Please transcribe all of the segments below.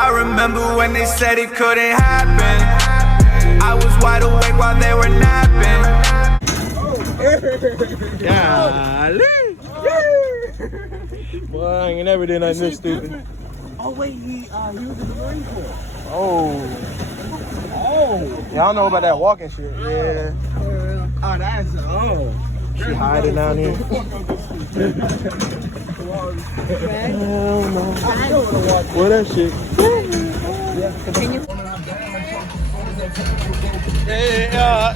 I remember when they said it couldn't happen. I was wide awake while they were napping. Golly. Boy, I ain't never did nothing this stupid. Oh wait, he was in the Marine Corps. Oh, y'all know about that walking shit. Yeah. Oh, that's She hiding down here. Hell no. What that shit? Continue. Hey, hey.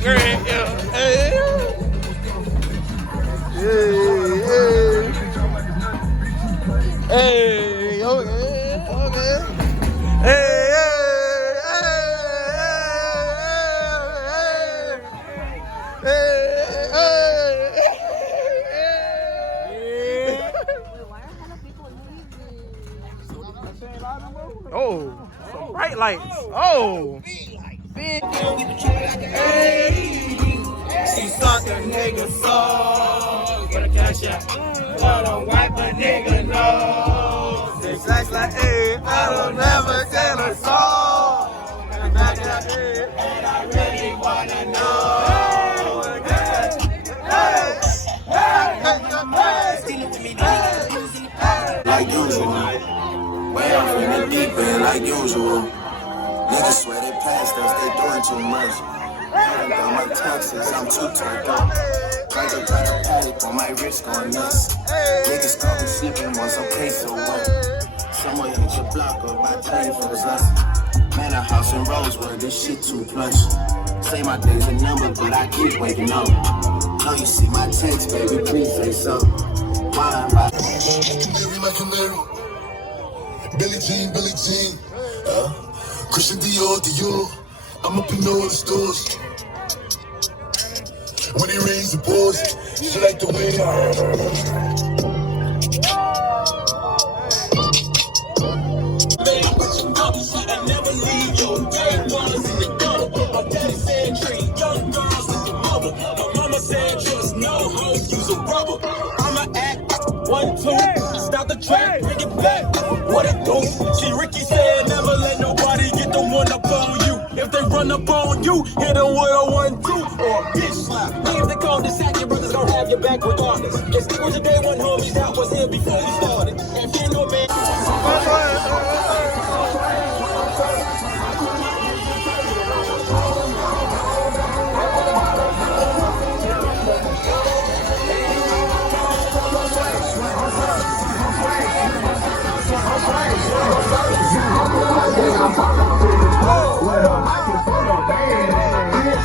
Hey, okay. Hey, oh, some bright lights. Oh. She sucked a nigga soul. Put a cash out. I don't wipe a nigga nose. It's like, hey, I don't never tell her so. And I really wanna know. Like usual. Way off in the deep end like usual. Niggas swear they passed us, they doing too much. I got my taxes, I'm too turned up. Trying to try to panic on my wrist going nuts. Niggas call me slipping once I pay so what? Someone hit your block or my train froze us. Man, a house in Rosewood, this shit too plush. Say my day's a number, but I keep waking up. Know you see my text, baby, please say so. Why am I? Mary like a Mary. Billie Jean. Christian Dior. I'm up in all the stores. When they raise the balls, she like the way I never leave your day. Ones in the gutter. My daddy said treat young girls like your mother. My mama said just no hoe, use a rubber. I'ma act 1, 2, stop the track, bring it back. What it do? See, Ricky said never let nobody get the one up on you. If they run up on you, hit them with a 1, 2 or a bitch slap. If they call this act, your brothers gon' have your back regardless. If they was a day one homies, that was here before we started. If you know man.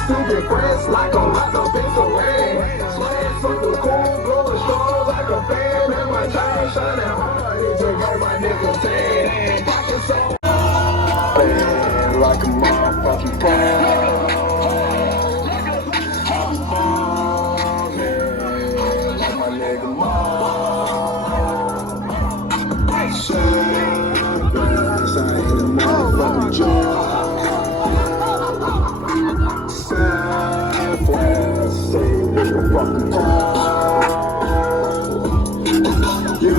Stupid friends like a lock up in the rain. Slam from the cool, blowing strong like a fan. And my time shining hard. It's a right, my nigga tan. Pocket so bad like a motherfucking fan. I'm falling like my nigga mom. Shit, grass, I ain't a motherfucking job. You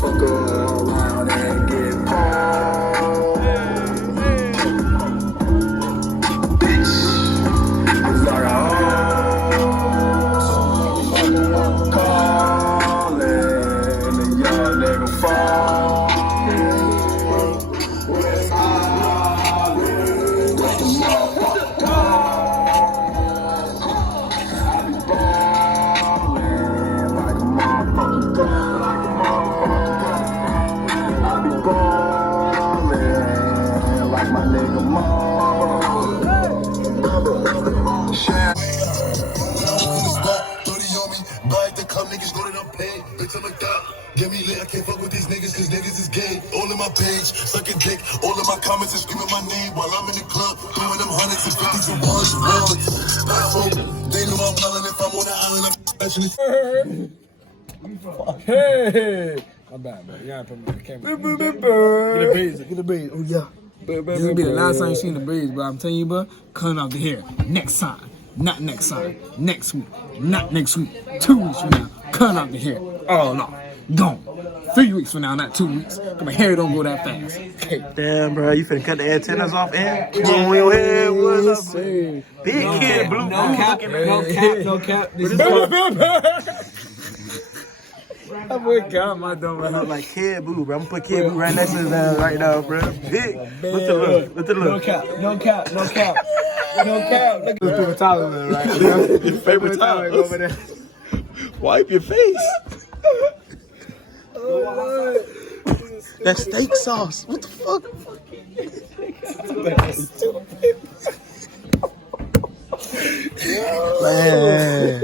fuck around and get caught. Bitch, it's like a calling and young nigga fall. I can't fuck with these niggas cause niggas is gay. All in my page, sucking dick. All of my comments and screaming my name while I'm in the club. Throwing them hundreds and fifties and ones and ones. I hope they know I'm wildin' if I'm on the island. I'm actually. Hey! My bad, man. You gotta put me on the camera. Get the breeze. Oh, yeah. This will be the last time you seen the breeze, but I'm telling you, bro, cutting off the hair. Next time. Not next time. Next week. Not next week. 2 weeks from now. Cutting off the hair. Oh, no. Gone. 3 weeks from now, not 2 weeks. Cause my hair don't go that fast. Damn, bro, you finna cut the antennas off and on your head. What's up, Yes, big kid, blue, no cap. This is I'm with God, my dumb ass. like Kid Boo, bro. I'm gonna put Kid Boo right next to his ass right now, bro. Big. Look to look. Look to No look. cap. Look at the favorite Tyler, man, right? Your favorite time over there. Wipe your face. That steak sauce. What the fuck? Man.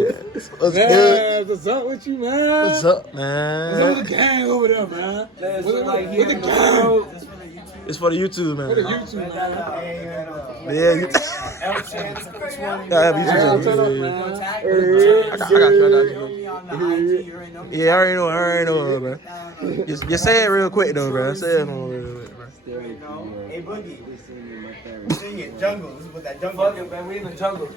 What's good? What's up with you, man? What's up, man? What's the gang over there, man? What's the gang? It's for the YouTube, man. YouTube, man. Yeah, you. I have YouTube. I got you. Yeah, I already know, bro. Just say it real quick, though, bro. Say it real quick, bro. Hey, Boogie. Sing it, jungle. This is what that jungle. Fuck it, man. We in the jungle.